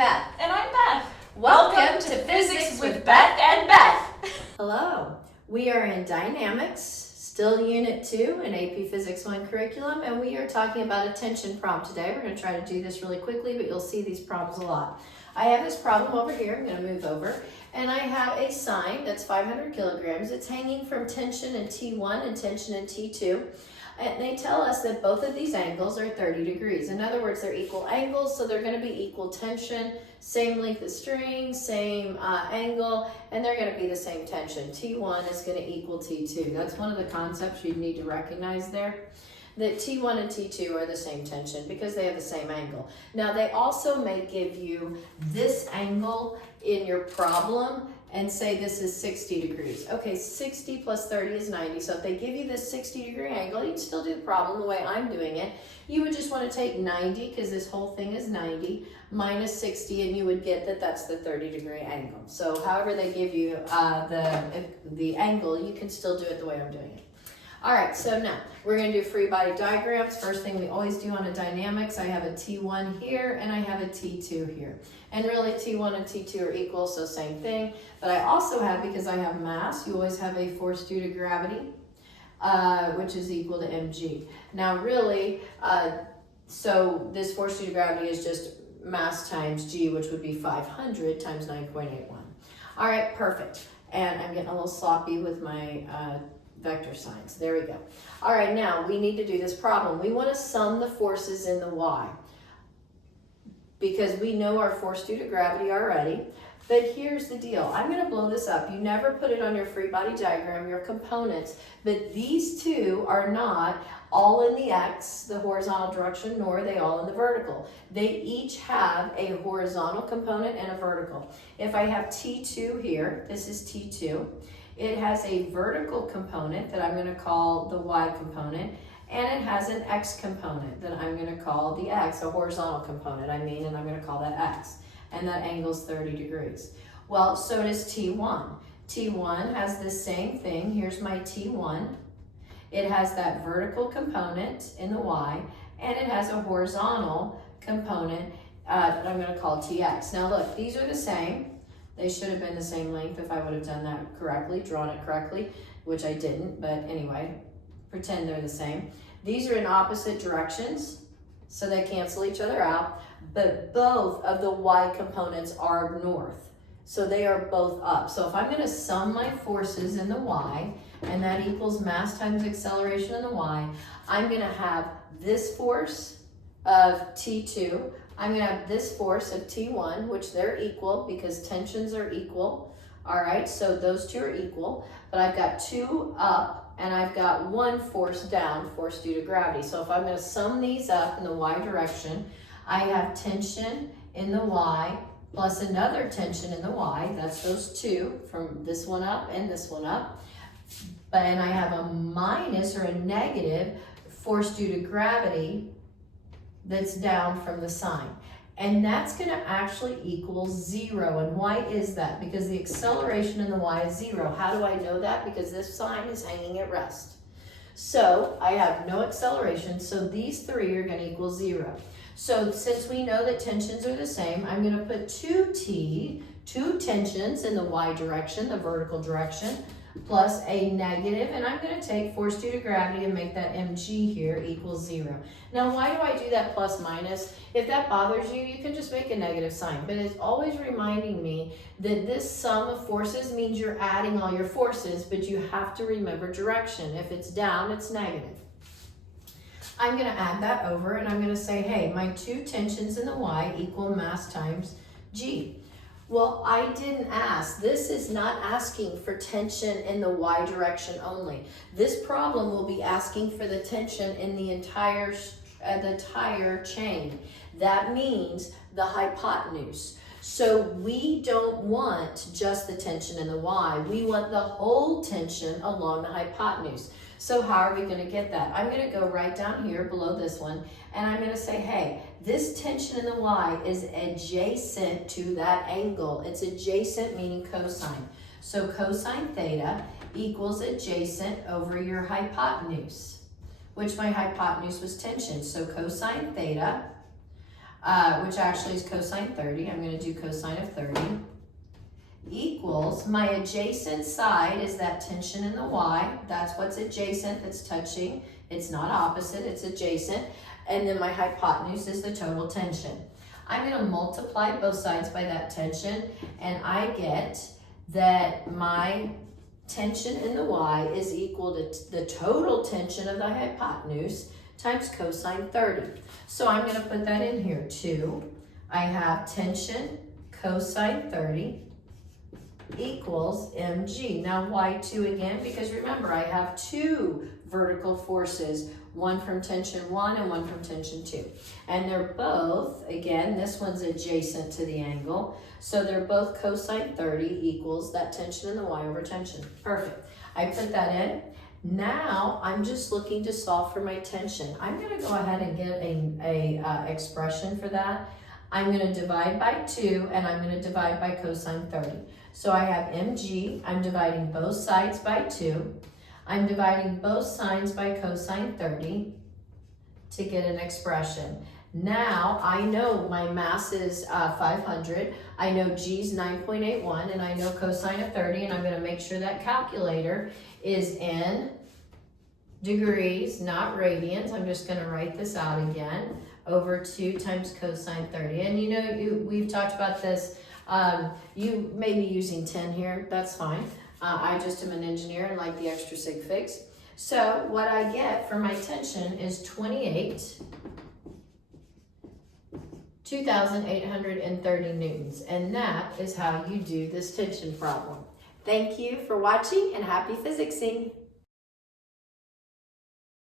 Beth. And I'm Beth. Welcome to Physics with Beth and Beth. Hello. We are in Dynamics, still Unit 2 in AP Physics 1 curriculum, and we are talking about a tension problem today. We're going to try to do this really quickly, but you'll see these problems a lot. I have this problem over here. I'm going to move over. And I have a sign that's 500 kilograms. It's hanging from tension in T1 and tension in T2. And they tell us that both of these angles are 30 degrees. In other words, they're equal angles, so they're going to be equal tension, same length of string, same angle, and they're going to be the same tension. T1 is going to equal T2. That's one of the concepts you need to recognize there, that T1 and T2 are the same tension because they have the same angle. Now, they also may give you this angle in your problem and say this is 60 degrees. Okay, 60 plus 30 is 90. So if they give you this 60-degree angle, you can still do the problem the way I'm doing it. You would just want to take 90, because this whole thing is 90, minus 60, and you would get that that's the 30-degree angle. So however they give you the angle, you can still do it the way I'm doing it. All right, so now we're going to do free body diagrams. First thing we always do on a dynamics, I have a T1 here and I have a T2 here. And really T1 and T2 are equal, so same thing. But I also have, because I have mass, you always have a force due to gravity, which is equal to mg. Now really, so this force due to gravity is just mass times g, which would be 500 times 9.81. All right, perfect. And I'm getting a little sloppy with my vector signs. There we go. All right, now we need to do this problem. We want to sum the forces in the y, because we know our force due to gravity already. But here's the deal. I'm going to blow this up. You never put it on your free body diagram, your components, but these two are not all in the x, the horizontal direction, nor are they all in the vertical. They each have a horizontal component and a vertical. If I have T2 here, this is T2. It has a vertical component that I'm going to call the y component, and it has an x component that I'm going to call the x, a horizontal component, and I'm going to call that x. And that angle's 30 degrees. Well, so does T1. T1 has the same thing. Here's my T1. It has that vertical component in the y, and it has a horizontal component that I'm going to call Tx. Now look, these are the same. They should have been the same length if I would have done that correctly, drawn it correctly, which I didn't, but anyway, pretend they're the same. These are in opposite directions, so they cancel each other out, but both of the y components are north, so they are both up. So if I'm going to sum my forces in the y, and that equals mass times acceleration in the y, I'm going to have this force of T2, I'm going to have this force of T1, which they're equal because tensions are equal. All right, so those two are equal, but I've got two up and I've got one force down, force due to gravity. So if I'm going to sum these up in the y direction, I have tension in the y plus another tension in the y. That's those two, from this one up and this one up. And I have a minus or a negative force due to gravity that's down from the sign. And that's going to actually equal 0. And why is that? Because the acceleration in the y is 0. How do I know that? Because this sign is hanging at rest. So I have no acceleration, so these three are going to equal 0. So since we know that tensions are the same, I'm going to put 2t, two tensions in the y direction, the vertical direction, plus a negative, and I'm going to take force due to gravity and make that mg here equal 0. Now, why do I do that plus minus? If that bothers you, you can just make a negative sign, but it's always reminding me that this sum of forces means you're adding all your forces, but you have to remember direction. If it's down, it's negative. I'm going to add that over, and I'm going to say, hey, my two tensions in the y equal mass times g. Well, I didn't ask. This is not asking for tension in the y direction only. This problem will be asking for the tension in the entire chain. That means the hypotenuse. So we don't want just the tension in the y. We want the whole tension along the hypotenuse. So how are we going to get that? I'm going to go right down here below this one, and I'm going to say, hey, this tension in the y is adjacent to that angle. It's adjacent, meaning cosine. So cosine theta equals adjacent over your hypotenuse, which my hypotenuse was tension. So cosine theta which actually is cosine 30. I'm going to do cosine of 30, equals my adjacent side is that tension in the y. That's what's adjacent, that's touching. It's not opposite, it's adjacent. And then my hypotenuse is the total tension. I'm going to multiply both sides by that tension, and I get that my tension in the y is equal to the total tension of the hypotenuse times cosine 30. So I'm going to put that in here too. I have tension cosine 30 equals mg. Now why 2 again? Because remember, I have two vertical forces, one from tension 1 and one from tension 2. And they're both, again, this one's adjacent to the angle, so they're both cosine 30 equals that tension in the y over tension. Perfect. I put that in. Now I'm just looking to solve for my tension. I'm going to go ahead and get a expression for that. I'm going to divide by 2, and I'm going to divide by cosine 30. So I have mg, I'm dividing both sides by 2. I'm dividing both sides by cosine 30 to get an expression. Now I know my mass is 500. I know g is 9.81, and I know cosine of 30, and I'm going to make sure that calculator is in degrees, not radians. I'm just going to write this out again. Over 2 times cosine 30. And you know, we've talked about this. You may be using 10 here. That's fine. I just am an engineer and like the extra sig figs. So what I get for my tension is 2,830 newtons. And that is how you do this tension problem. Thank you for watching, and happy physicsing.